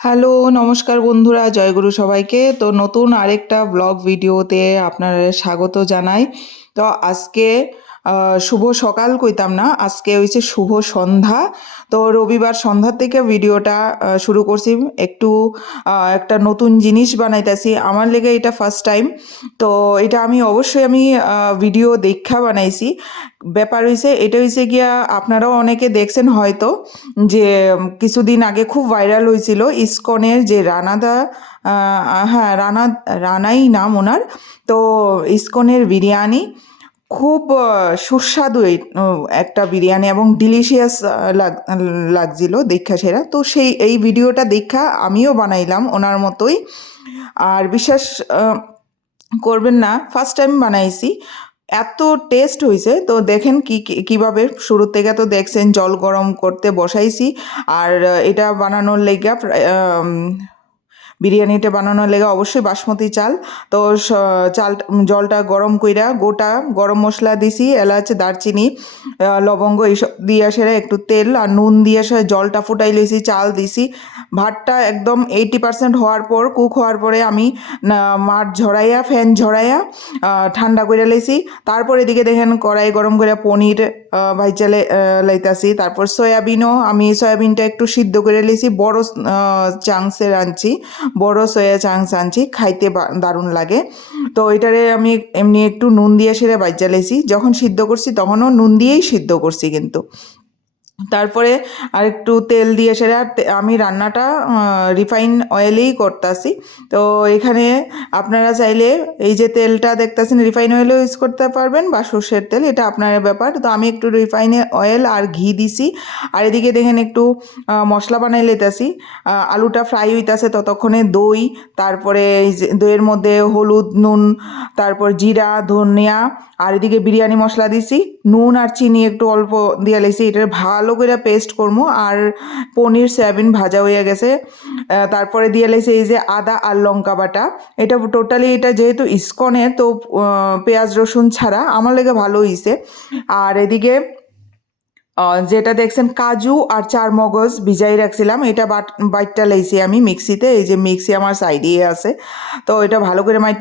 Hello, নমস্কার বন্ধুরা, জয়গুরু সবাইকে। তো নতুন আরেকটা ব্লগ ভিডিওতে আপনারা স্বাগত জানাই। তো আজকে শুভ সকাল কইতাম না, আজকে হয়েছে শুভ সন্ধ্যা। তো রবিবার সন্ধ্যার থেকে ভিডিওটা শুরু করছি। একটু একটা নতুন জিনিস বানাইতেছি। আমার লেগে এটা ফার্স্ট টাইম তো এটা আমি অবশ্যই আমি ভিডিও দেখা বানাইছি। ব্যাপার হয়েছে এটা হয়েছে গিয়া আপনারাও অনেকে দেখছেন হয়তো যে, কিছুদিন আগে খুব ভাইরাল হয়েছিল ইসকনের যে রানাদা হ্যাঁ রানা রানাই নাম ওনার। তো ইসকনের বিরিয়ানি খুব সুস্বাদু একটা বিরিয়ানি এবং ডিলিশিয়াস লাগ, লাগছিল দেখা সেরা। তো সেই, এই ভিডিওটা দেখা আমিও বানাইলাম ওনার মতোই। আর বিশ্বাস করবেন না ফার্স্ট টাইম বানাইছি। এত টেস্ট হয়েছে তো দেখেন কি কীভাবে শুরু থেকে তো দেখছেন জল গরম করতে বসাইছি। আর এটা বানানোর লেগা বিরিয়ানিটা বানানোর লেগে অবশ্যই বাসমতি চাল। তো চাল, জলটা গরম কইরা গোটা গরম মশলা দিছি, এলাচ, দারচিনি লবঙ্গ এইসব দিয়ে সেরা একটু তেল আর নুন দিয়ে সে জলটা ফুটাই লইছি, চাল দিছি। ভাতটা একদম এইটি পার্সেন্ট হওয়ার পর কুক হওয়ার পরে আমি মাঠ ঝরাইয়া, ফ্যান ঝরাইয়া ঠান্ডা করে লাইছি। তারপর এদিকে দেখেন কড়াই গরম করে পনির ভাইজা লাইতাছি। তারপর সয়াবিনও আমি সয়াবিনটা একটু সিদ্ধ করে লিছি বড় চাংসের আনছি বড় সয়া চাং চাঞ্চি খাইতে দারুণ লাগে। তো এটারে আমি এমনি একটু নুন দিয়ে সেরে বাইজা লেছি যখন সিদ্ধ করছি তখনও নুন দিয়েই সিদ্ধ করছি কিন্তু। তারপরে আর একটু তেল দিয়ে তে- আমি রান্নাটা রিফাইন অয়েলেই করতেছি। তো এখানে আপনারা চাইলে এই যে তেলটা দেখতেছেন রিফাইন অয়েলও ইউজ করতে পারবেন বা সর্ষের তেল, এটা আপনার ব্যাপার। তো আমি একটু রিফাইন অয়েল আর ঘি দিছি। আর এদিকে দেখেন একটু মশলা বানাই লেতাছি। আলুটা ফ্রাই হইতাছে ততক্ষণে দই, তারপরে এই যে দইয়ের মধ্যে হলুদ, নুন, তারপর জিরা, ধনিয়া, আর এদিকে বিরিয়ানি মশলা দিছি। নুন আর চিনি একটু অল্প দিয়ে লাইছি এটার ভালো করে পেস্ট করব আর পনির সয়াবিন ভাজা হয়ে গেছে। তারপরে দিয়ে লাইছি এই যে আদা আর লঙ্কা বাটা। এটা টোটালি এটা যেহেতু ইস্কনে, তো পেঁয়াজ রসুন ছাড়া আমার লেগে ভালো হইছে। আর এদিকে যেটা দেখছেন, কাজু আর চার মগজ ভিজাই রাখছিলাম। এটা বাট, বাইটটা লাইছি আমি মিক্সিতে, এই যে মিক্সি আমার সাইডে আছে। তো এটা ভালো করে মাই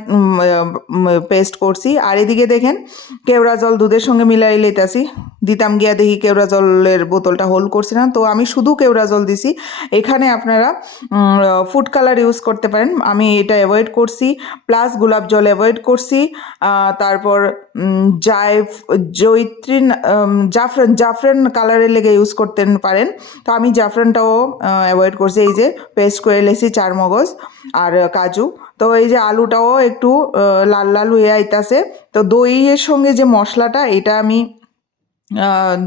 পেস্ট করছি। আর এদিকে দেখেন, কেওড়া জল দুধের সঙ্গে মিলাই লইতাছি দিতাম গিয়া দেখি কেওড়া জলের বোতলটা হোল করছি না। তো আমি শুধু কেওড়া জল দিছি। এখানে আপনারা ফুড কালার ইউজ করতে পারেন। আমি এটা অ্যাভয়েড করছি। প্লাস গোলাপ জল অ্যাভয়েড করছি। তারপর জায়ফ জৈত্রিন জাফরান জাফরান কালারের লেগে ইউজ করতে পারেন। তো আমি জাফরানটাও অ্যাভয়েড করছি। এই যে পেস্ট করে লেছি চার মগজ আর কাজু। তো এই যে আলুটাও একটু লাল লাল হয়ে আইতাছে। তো দইয়ের সঙ্গে যে মশলাটা, এটা আমি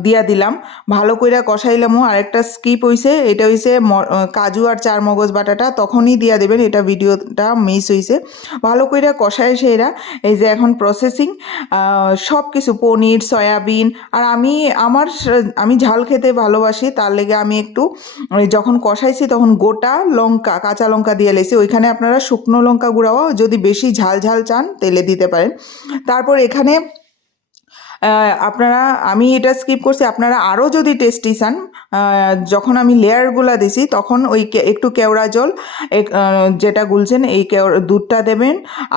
দিয়া দিলাম। ভালো কইরা কষাইলামও। আরেকটা স্কিপ হইছে। এটা হইছে কাজু আর চার মগজ বাটাটা। তখনই দিয়া দেবেন। এটা ভিডিওটা মিস হইছে। ভালো কইরা কষায় সেরা। এই যে এখন প্রসেসিং সব কিছু পনির, সয়াবিন। আর আমি আমার আমি ঝাল খেতে ভালোবাসি। তার লেগে আমি একটু যখন কষাইছি তখন গোটা লঙ্কা, কাঁচা লঙ্কা দিয়ে লেছি। ওইখানে আপনারা শুকনো লঙ্কা গুঁড়াও যদি বেশি ঝাল ঝাল চান, তেলে দিতে পারেন। তারপর এখানে আপনারা, আমি এটা স্কিপ করছি। আপনারা আরও যদি টেস্টি চান যখন আমি লেয়ারগুলো দিছি, তখন ওই একটু কেওড়া জল যেটা গুলছেন, এই কেওড়া দুধটা দেবেন,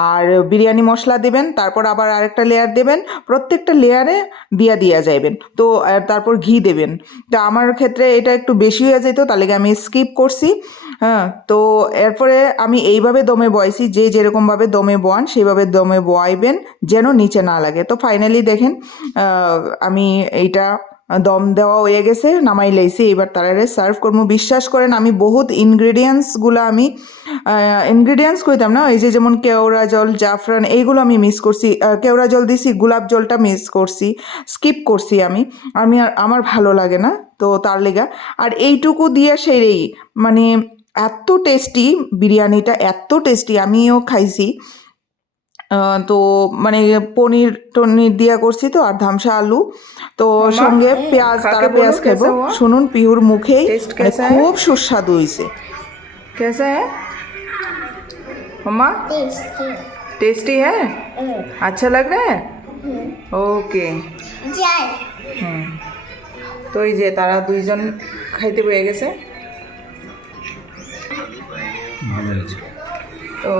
আর বিরিয়ানি মশলা দেবেন, তারপর আবার আরেকটা লেয়ার দেবেন, প্রত্যেকটা লেয়ারে দিয়া দিয়া যাইবেন। তো তারপর ঘি দেবেন। তো আমার ক্ষেত্রে এটা একটু বেশি হয়ে যেত তাহলে আমি স্কিপ করছি। হ্যাঁ তো এরপরে আমি এইভাবে দমে বয়সি যে যেরকমভাবে দমে বোয়ান, সেইভাবে দমে বয়াইবেন, যেন নিচে না লাগে। তো ফাইনালি দেখেন আমি এইটা দম দেওয়া হয়ে গেছে, নামাই লাইছি, এবার তারারে সার্ভ করব। বিশ্বাস করেন, আমি বহুত ইনগ্রিডিয়েন্টসগুলো আমি ইনগ্রিডিয়েন্টস কইতাম না, এই যে যেমন কেওড়া জল, জাফরান, এইগুলো আমি মিস করছি কেওড়া জল দিছি, গোলাপ জলটা মিস করছি স্কিপ করছি আমি আমি আর, আমার ভালো লাগে না, তো তার লেগা। আর এইটুকু দিয়ে সেরেই মানে এত টেস্টি বিরিয়ানিটা এত টেস্টি আমিও খাইছি আহ, তো মানে পনির টনির দিয়া করছি তো আর ধামসা আলু তো সঙ্গে পেঁয়াজ খাকে তারা বলো পেঁয়াজ খাইব कैसा हुआ? শুনুন পিহুর মুখেই Taste মানে कैसा है? খুব সুস্বাদু হইছে कैसा है मम्मा टेस्टी टेस्टी है अच्छा लग रहा है ওকে যাই হুম তো এই যে তারা দুইজন খাইতে পেয়ে গেছে ভালো হয়েছে। তো